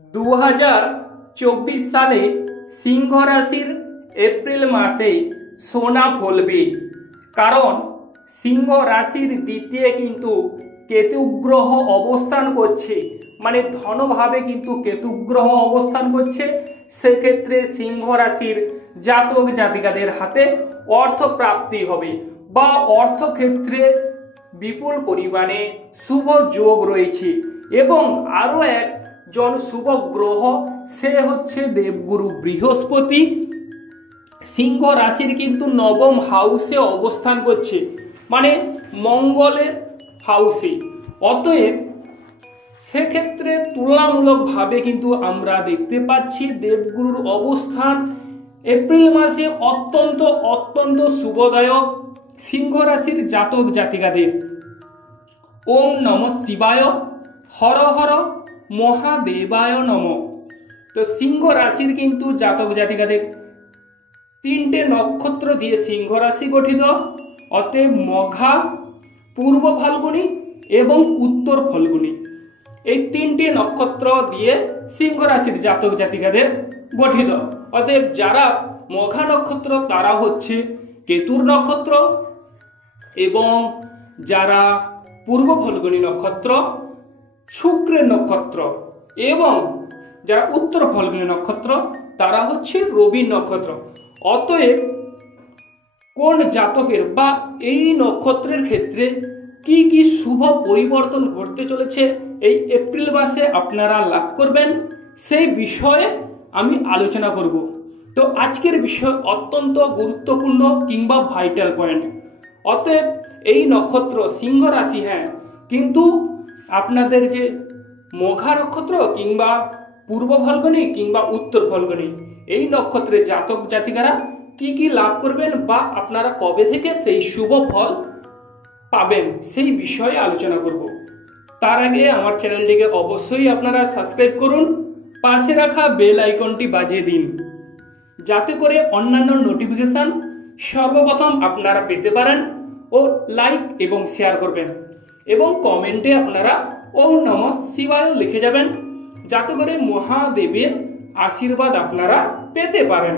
2024 সালে সিংহ রাশির এপ্রিল মাসে সোনা ফলবে, কারণ সিংহ রাশির দ্বিতীয় কিন্তু কেতু গ্রহ অবস্থান করছে, মানে ধনভাবে কিন্তু কেতু গ্রহ অবস্থান করছে। সেক্ষেত্রে সিংহ রাশির জাতক জাতিকাদের হাতে অর্থ প্রাপ্তি হবে বা অর্থক্ষেত্রে বিপুল পরিমাণে শুভ যোগ রয়েছে। এবং আরও একজন শুভ গ্রহ, সে হচ্ছে দেবগুরু বৃহস্পতি, সিংহ রাশির কিন্তু নবম হাউসে অবস্থান করছে, মানে মঙ্গলের হাউসে। অতএব সেক্ষেত্রে তুলনামূলকভাবে কিন্তু আমরা দেখতে পাচ্ছি দেবগুরুর অবস্থান এপ্রিল মাসে অত্যন্ত অত্যন্ত শুভদায়ক সিংহ রাশির জাতক জাতিকাদের। ওম নমঃ শিবায়, হর হর মহাদেবায় নম। তো সিংহ রাশির কিন্তু জাতক জাতিকাদের তিনটে নক্ষত্র দিয়ে সিংহ রাশি গঠিত। অতএব মঘা, পূর্ব ফাল্গুনী এবং উত্তর ফাল্গুনী, এই তিনটি নক্ষত্র দিয়ে সিংহ রাশির জাতক জাতিকাদের গঠিত। অতএব যারা মঘা নক্ষত্র তারা হচ্ছে কেতুর নক্ষত্র, এবং যারা পূর্ব ফাল্গুনী নক্ষত্র শুক্রের নক্ষত্র, এবং যারা উত্তর ফাল্গুনী নক্ষত্র তারা হচ্ছে রবির নক্ষত্র। অতএব কোন জাতকের বা এই নক্ষত্রের ক্ষেত্রে কি কি শুভ পরিবর্তন ঘটতে চলেছে এই এপ্রিল মাসে আপনারা লাভ করবেন, সেই বিষয়ে আমি আলোচনা করব। তো আজকের বিষয় অত্যন্ত গুরুত্বপূর্ণ কিংবা ভাইটাল পয়েন্ট। অতএব এই নক্ষত্র সিংহ রাশি, হ্যাঁ, কিন্তু আপনাদের যে মঘা নক্ষত্র কিংবা পূর্ব ফাল্গুনী কিংবা উত্তর ফাল্গুনী, এই নক্ষত্রের জাতক জাতিকারা কি কি লাভ করবেন বা আপনারা কবে থেকে সেই শুভ ফল পাবেন, সেই বিষয়ে আলোচনা করব। তার আগে আমার চ্যানেলটিকে অবশ্যই আপনারা সাবস্ক্রাইব করুন, পাশে রাখা বেল আইকনটি বাজিয়ে দিন, যাতে করে অন্যান্য নোটিফিকেশন সর্বপ্রথম আপনারা পেতে পারেন। ও লাইক এবং শেয়ার করবেন, এবং কমেন্টে আপনারা ওম নমঃ শিবায় লিখে যাবেন, যাতে করে মহাদেবের আশীর্বাদ আপনারা পেতে পারেন।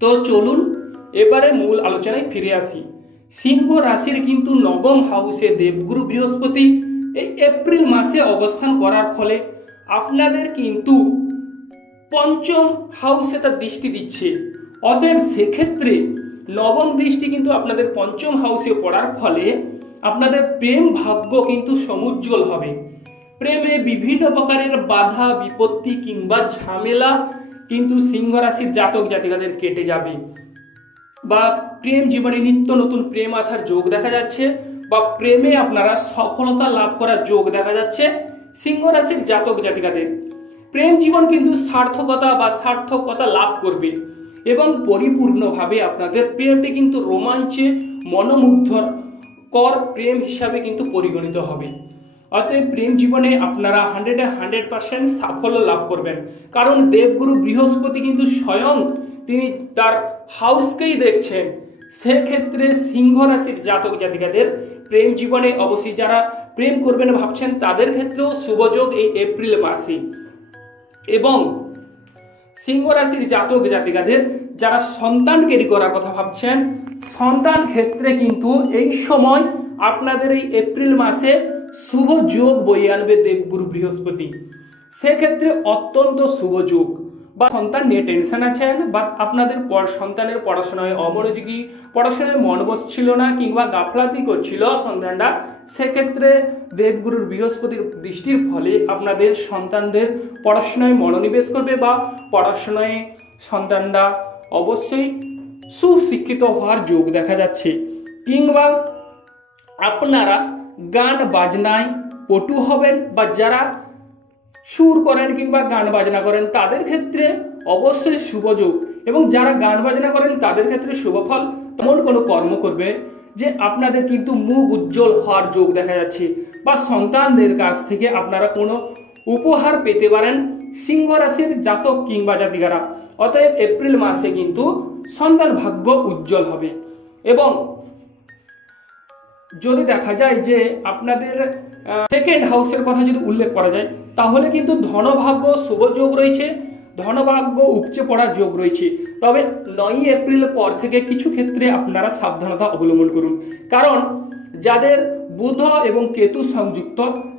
তো চলুন এবারে মূল আলোচনায় ফিরে আসি। সিংহ রাশির কিন্তু নবম হাউসে দেবগুরু বৃহস্পতি এই এপ্রিল মাসে অবস্থান করার ফলে আপনাদের কিন্তু পঞ্চম হাউসে তার দৃষ্টি দিচ্ছে। অতএব সেক্ষেত্রে নবম দৃষ্টি কিন্তু আপনাদের পঞ্চম হাউসে পড়ার ফলে আপনাদের প্রেম ভাগ্য কিন্তু সমুজ্জ্বল হবে। প্রেমে বিভিন্ন প্রকারের বাধা বিপত্তি কিংবা ঝামেলা কিন্তু সিংহ রাশির জাতক জাতিকাদের কেটে যাবে, বা প্রেম জীবনে নিত্য নতুন প্রেম আসার যোগ দেখা যাচ্ছে, বা প্রেমে আপনারা সফলতা লাভ করার যোগ দেখা যাচ্ছে সিংহ রাশির জাতক জাতিকাদের। প্রেম জীবন কিন্তু সার্থকতা লাভ করবে, এবং পরিপূর্ণভাবে আপনাদের প্রেমটি কিন্তু রোমাঞ্চে মনোমুগ্ধকর প্রেম হিসাবে কিন্তু পরিগণিত হবে। অতএব প্রেম জীবনে আপনারা 100% সাফল্য লাভ করবেন, কারণ দেবগুরু বৃহস্পতি কিন্তু স্বয়ং তিনি তার হাউসকেই দেখছেন। সেক্ষেত্রে সিংহ রাশির জাতক জাতিকাদের প্রেম জীবনে অবশ্যই যারা প্রেম করবেন ভাবছেন তাদের ক্ষেত্রেও শুভযোগ এই এপ্রিল মাসে। এবং সিংহ রাশির জাতক জাতিকাদের যারা সন্তান ক্যারি করার কথা ভাবছেন, সন্তান ক্ষেত্রে কিন্তু এই সময় আপনাদের এই এপ্রিল মাসে শুভ যোগ বয়ে আনবে দেবগুরু বৃহস্পতি। সেক্ষেত্রে অত্যন্ত শুভ যোগ, বা সন্তান নিয়ে টেনশন আছেন, বা আপনাদের সন্তানের পড়াশোনায় অমনোযোগী, পড়াশোনায় মন বসছিল না কিংবা গাফলাতি করছিল সন্তানরা, সেক্ষেত্রে দেবগুরুর বৃহস্পতির দৃষ্টির ফলে আপনাদের সন্তানদের পড়াশোনায় মনোনিবেশ করবে, বা পড়াশোনায় সন্তানরা অবশ্যই সুশিক্ষিত হওয়ার যোগ দেখা যাচ্ছে। কিংবা আপনারা গান বাজনায় পটু হবেন, বা যারা সুর করেন কিংবা গান বাজনা করেন তাদের ক্ষেত্রে অবশ্যই শুভযোগ, এবং যারা গান বাজনা করেন তাদের ক্ষেত্রে শুভফল। তেমন কোনো কর্ম করবে যে আপনাদের কিন্তু মুখ উজ্জ্বল হওয়ার যোগ দেখা যাচ্ছে, বা সন্তানদের কাছ থেকে আপনারা কোনো উপহার পেতে পারেন সিংহ রাশির জাতক কিংবা জাতিকারা। অতএব এপ্রিল মাসে কিন্তু সন্তান ভাগ্য উজ্জ্বল হবে। এবং যদি দেখা যায় যে আপনাদের সেকেন্ড হাউসের কথা যদি উল্লেখ করা যায়, তাহলে কিন্তু ধনভাগ্য শুভ যোগ রয়েছে, ধনভাগ্য উপচে পড়ার যোগ রয়েছে। তবে 9 এপ্রিলের পর থেকে কিছু ক্ষেত্রে আপনারা সাবধানতা অবলম্বন করুন, কারণ যাদের বুধ এবং কেতু সংযুক্ত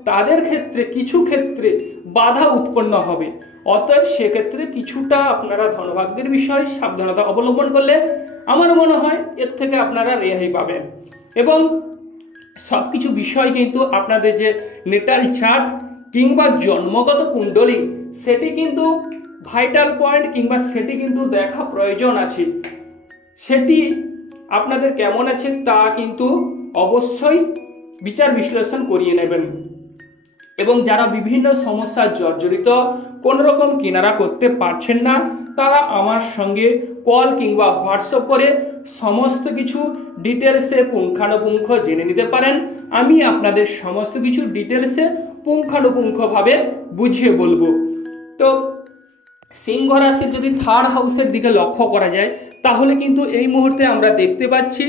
তাদের ক্ষেত্রে কিছু ক্ষেত্রে বাধা উৎপন্ন হবে। অতএব সেক্ষেত্রে কিছুটা আপনারা ধনভাগ্যের বিষয়ে সাবধানতা অবলম্বন করলে আমার মনে হয় এর থেকে আপনারা রেহাই পাবেন। এবং সব কিছু বিষয় কিন্তু আপনাদের যে নেটাল চার্ট কিংবা জন্মগত কুণ্ডলী সেটি কিন্তু ভাইটাল পয়েন্ট কিংবা সেটি কিন্তু দেখা প্রয়োজন আছে। সেটি আপনাদের কেমন আছে তা কিন্তু অবশ্যই বিচার বিশ্লেষণ করিয়ে নেবেন। এবং যারা বিভিন্ন সমস্যার জর্জরিত, কোনো রকম কেনারা করতে পারছেন না, তারা আমার সঙ্গে কল কিংবা হোয়াটসঅ্যাপ করে সমস্ত কিছু ডিটেলসে পুঙ্খানুপুঙ্খ জেনে নিতে পারেন। আমি আপনাদের সমস্ত কিছু ডিটেলসে পুঙ্খানুপুঙ্খভাবে বুঝিয়ে বলবো। তো সিংহ রাশির যদি থার্ড হাউসের দিকে লক্ষ্য করা যায় তাহলে কিন্তু এই মুহূর্তে আমরা দেখতে পাচ্ছি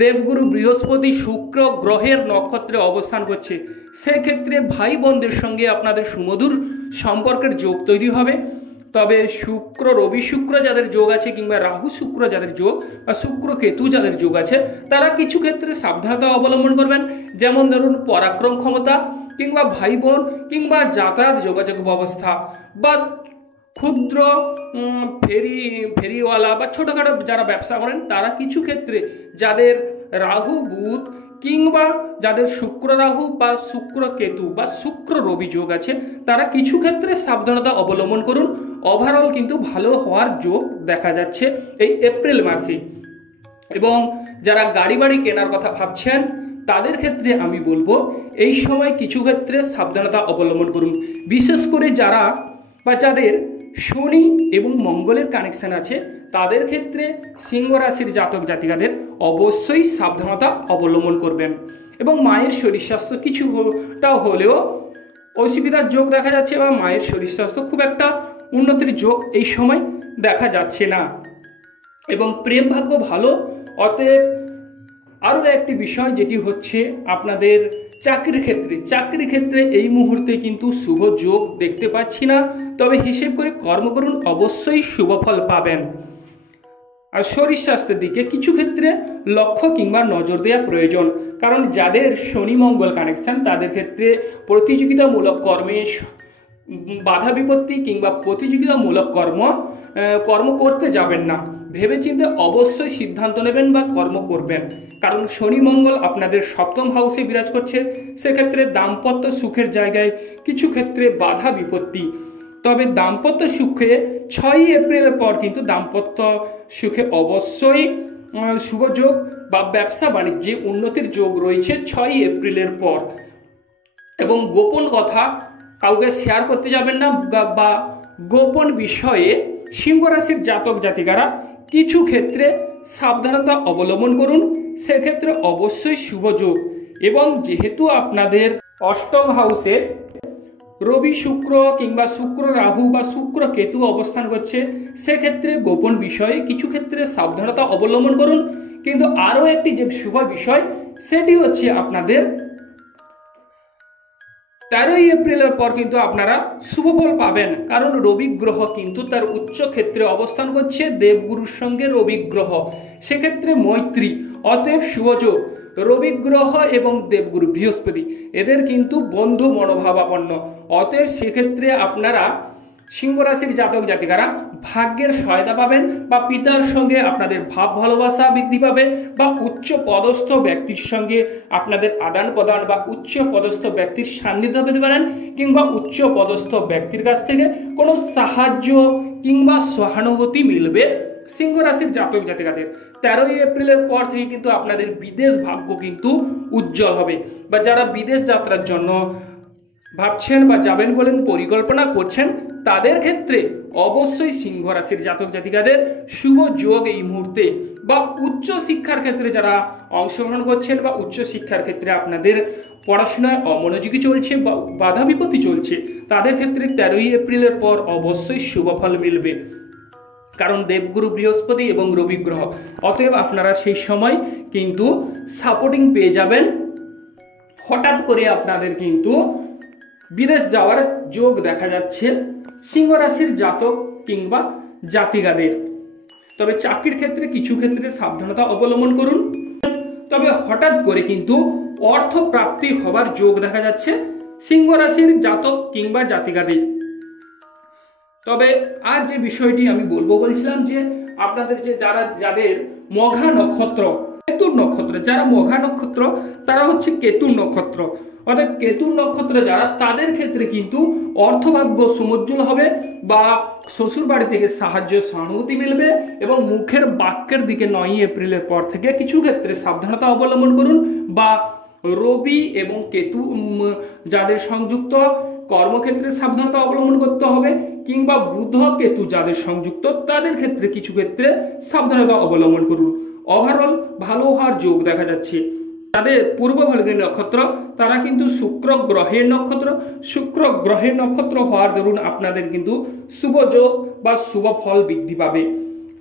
দেবগুরু বৃহস্পতি শুক্র গ্রহের নক্ষত্রে অবস্থান করছে। সেক্ষেত্রে ভাই বোনদের সঙ্গে আপনাদের সুমধুর সম্পর্কের যোগ তৈরি হবে। তবে শুক্র রবি শুক্র যাদের যোগ আছে কিংবা রাহু শুক্র যাদের যোগ বা শুক্র কেতু যাদের যোগ আছে তারা কিছু ক্ষেত্রে সাবধানতা অবলম্বন করবেন। যেমন ধরুন পরাক্রম ক্ষমতা কিংবা ভাই বোন কিংবা যাতায়াত যোগাযোগ ব্যবস্থা বা ক্ষুদ্র ফেরিওয়ালা বা ছোটোখাটো যারা ব্যবসা করেন তারা কিছু ক্ষেত্রে যাদের রাহু বুধ কিংবা যাদের শুক্র রাহু বা শুক্র কেতু বা শুক্র রবি যোগ আছে তারা কিছু ক্ষেত্রে সাবধানতা অবলম্বন করুন। ওভারঅল কিন্তু ভালো হওয়ার যোগ দেখা যাচ্ছে এই এপ্রিল মাসে। এবং যারা গাড়ি বাড়ি কেনার কথা ভাবছেন তাদের ক্ষেত্রে আমি বলবো এই সময় কিছু ক্ষেত্রে সাবধানতা অবলম্বন করুন। বিশেষ করে যারা বা যাদের শনি এবং মঙ্গলের কানেকশন আছে তাদের ক্ষেত্রে সিংহ রাশির জাতক জাতিকাদের অবশ্যই সাবধানতা অবলম্বন করবেন। এবং মায়ের শরীর স্বাস্থ্য কিছুটা হলেও অসুবিধার যোগ দেখা যাচ্ছে বা মায়ের শরীর স্বাস্থ্য খুব একটা উন্নতির যোগ এই সময় দেখা যাচ্ছে না। এবং প্রেম ভাগ্য ভালো। অতএব আরও একটি বিষয় যেটি হচ্ছে আপনাদের চাকরির ক্ষেত্রে এই মুহূর্তে কিন্তু শুভ যোগ দেখতে পাচ্ছি না। তবে হিসেব করে কর্ম করুন, অবশ্যই শুভ ফল পাবেন। আর শরীর স্বাস্থ্যের দিকে কিছু ক্ষেত্রে লক্ষ্য কিংবা নজর দেওয়া প্রয়োজন, কারণ যাদের শনি মঙ্গল কানেকশন তাদের ক্ষেত্রে প্রতিযোগিতামূলক কর্মে বাধা বিপত্তি কিংবা প্রতিযোগিতামূলক কর্ম করতে যাবেন না। ভেবেচিন্তে অবশ্যই সিদ্ধান্ত নেবেন বা কর্ম করবেন, কারণ শনি মঙ্গল আপনাদের সপ্তম হাউসে বিরাজ করছে। সেক্ষেত্রে দাম্পত্য সুখের জায়গায় কিছু ক্ষেত্রে বাধা বিপত্তি। তবে দাম্পত্য সুখে 6 এপ্রিলের পর কিন্তু দাম্পত্য সুখে অবশ্যই শুভ যোগ বা ব্যবসা বাণিজ্যে উন্নতির যোগ রয়েছে 6 এপ্রিলের পর। এবং গোপন কথা কাউকে শেয়ার করতে যাবেন না বা গোপন বিষয়ে সিংহ রাশির জাতক জাতিকারা কিছু ক্ষেত্রে সাবধানতা অবলম্বন করুন, সেক্ষেত্রে অবশ্যই শুভ যোগ। এবং যেহেতু আপনাদের অষ্টম হাউসে রবি শুক্র কিংবা শুক্র রাহু বা শুক্র কেতু অবস্থান করছে, সেক্ষেত্রে গোপন বিষয়ে কিছু ক্ষেত্রে সাবধানতা অবলম্বন করুন। কিন্তু আরও একটি যে শুভ বিষয় সেটি হচ্ছে আপনাদের 13 এপ্রিলের পর কিন্তু আপনারা শুভ ফল পাবেন, কারণ রবি গ্রহ কিন্তু তার উচ্চ ক্ষেত্রে অবস্থান করছে দেবগুরুর সঙ্গে রবি গ্রহ, সেক্ষেত্রে মৈত্রী। অতএব শুভযোগ রবি গ্রহ এবং দেবগুরু বৃহস্পতি এদের কিন্তু বন্ধু মনোভাবাপন্ন। অতএব সেক্ষেত্রে আপনারা সিংহ রাশির জাতক জাতিকারা ভাগ্যের সহায়তা পাবেন বা পিতার সঙ্গে আপনাদের ভাব ভালোবাসা বৃদ্ধি পাবে বা উচ্চ পদস্থ ব্যক্তির সঙ্গে আপনাদের আদান প্রদান বা উচ্চ পদস্থ ব্যক্তির সান্নিধ্য পেতে পারেন কিংবা উচ্চ পদস্থ ব্যক্তির কাছ থেকে কোনো সাহায্য কিংবা সহানুভূতি মিলবে। সিংহ রাশির জাতক জাতিকাদের 13 এপ্রিলের পর থেকে কিন্তু আপনাদের বিদেশ ভাগ্য কিন্তু উজ্জ্বল হবে। বা যারা বিদেশ যাত্রার জন্য ভাবছেন বা যাবেন বলেন পরিকল্পনা করছেন তাদের ক্ষেত্রে অবশ্যই সিংহ রাশির জাতক জাতিকাদের শুভ যোগ এই মুহূর্তে। বা উচ্চ শিক্ষার ক্ষেত্রে যারা অংশগ্রহণ করছেন বা উচ্চ শিক্ষার ক্ষেত্রে আপনাদের পড়াশোনায় অমনোযোগী চলছে বা বাধা বিপত্তি চলছে তাদের ক্ষেত্রে 13 এপ্রিলের পর অবশ্যই শুভ ফল মিলবে, কারণ দেবগুরু বৃহস্পতি এবং রবি গ্রহ। অতএব আপনারা সেই সময় কিন্তু সাপোর্টিং পেয়ে যাবেন। হঠাৎ করে আপনাদের কিন্তু বিদেশ যাওয়ার যোগ দেখা যাচ্ছে সিংহ রাশির জাতক কিংবা জাতিকাদের। তবে চাকরির ক্ষেত্রে কিছু ক্ষেত্রে সাবধানতা অবলম্বন করুন। তবে হঠাৎ করে কিন্তু অর্থ প্রাপ্তি হবার যোগ দেখা যাচ্ছে সিংহ রাশির জাতক কিংবা জাতিকাদের। তবে আর যে বিষয়টি আমি বলছিলাম যে আপনাদের যে যাদের মঘা নক্ষত্র, কেতুর নক্ষত্র, যারা মঘা নক্ষত্র তারা হচ্ছে কেতুর নক্ষত্র, অর্থাৎ কেতুর নক্ষত্র যারা, তাদের ক্ষেত্রে কিন্তু অর্থভাগ্য সমুজ্জ্বল হবে বা শ্বশুর বাড়ি থেকে সাহায্য সহানুভূতি মিলবে এবং মুখের বাক্যের দিকে 9 এপ্রিলের পর থেকে কিছু ক্ষেত্রে সাবধানতা অবলম্বন করুন। বা রবি এবং কেতু যাদের সংযুক্ত, কর্মক্ষেত্রে সাবধানতা অবলম্বন করতে হবে, কিংবা বুধ কেতু যাদের সংযুক্ত তাদের ক্ষেত্রে কিছু ক্ষেত্রে সাবধানতা অবলম্বন করুন। ওভারঅল ভালো হওয়ার যোগ দেখা যাচ্ছে। তাদের পূর্ব ফাল্গুনী নক্ষত্র তারা কিন্তু শুক্র গ্রহের নক্ষত্র, শুক্র গ্রহের নক্ষত্র হওয়ার দরুন আপনাদের কিন্তু শুভ যোগ বা শুভ ফল বৃদ্ধি পাবে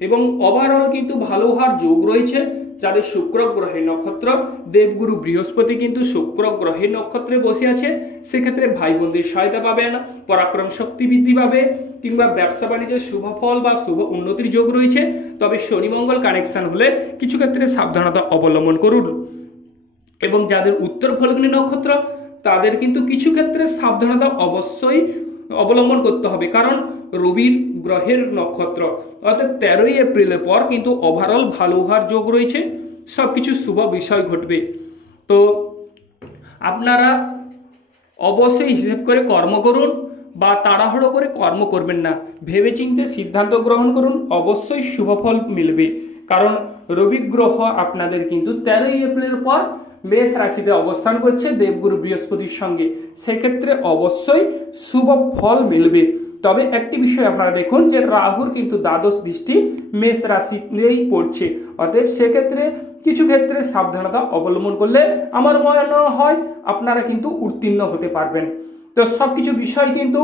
এবং ওভারঅল কিন্তু ভালো হওয়ার যোগ রয়েছে। যাদের শুক্র গ্রহের নক্ষত্র, দেবগুরু বৃহস্পতি কিন্তু শুক্র গ্রহের নক্ষত্রে বসে আছে, সেক্ষেত্রে ভাই বোনদের সহায়তা পাবেন, পরাক্রম শক্তি বৃদ্ধি পাবে, কিংবা ব্যবসা বাণিজ্যের শুভ ফল বা শুভ উন্নতির যোগ রয়েছে। তবে শনি মঙ্গল কানেকশন হলে কিছু ক্ষেত্রে সাবধানতা অবলম্বন করুন। এবং যাদের উত্তর ফাল্গুনী নক্ষত্র তাদের কিন্তু কিছু ক্ষেত্রে সাবধানতা অবশ্যই অবলম্বন করতে হবে, কারণ রবির গ্রহের নক্ষত্র, অর্থাৎ 13 এপ্রিলের পর কিন্তু ওভারঅল ভালো হওয়ার যোগ রয়েছে, সব কিছু শুভ বিষয় ঘটবে। তো আপনারা অবশ্যই হিসেব করে কর্ম করুন বা তাড়াহুড়ো করে কর্ম করবেন না, ভেবেচিন্তে সিদ্ধান্ত গ্রহণ করুন, অবশ্যই শুভ ফল মিলবে। কারণ রবি গ্রহ আপনাদের কিন্তু 13 এপ্রিলের পর মেষ রাশিতে অবস্থান করছে দেবগুরু বৃহস্পতির সঙ্গে, সেক্ষেত্রে অবশ্যই শুভ ফল মিলবে। তবে একটি বিষয় আপনারা দেখুন যে রাহুর কিন্তু দ্বাদশ দৃষ্টি মেষ রাশিতেই পড়ছে, অতএব সেক্ষেত্রে কিছু ক্ষেত্রে সাবধানতা অবলম্বন করলে আমার মনে হয় আপনারা কিন্তু উত্তীর্ণ হতে পারবেন। তো সব কিছু বিষয় কিন্তু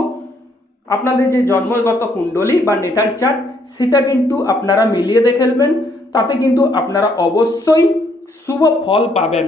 আপনাদের যে জন্মগত কুণ্ডলী বা নেটাল চার্ট সেটা কিন্তু আপনারা মিলিয়ে দেখে নেবেন, তাতে কিন্তু আপনারা অবশ্যই শুভ ফল পাবেন।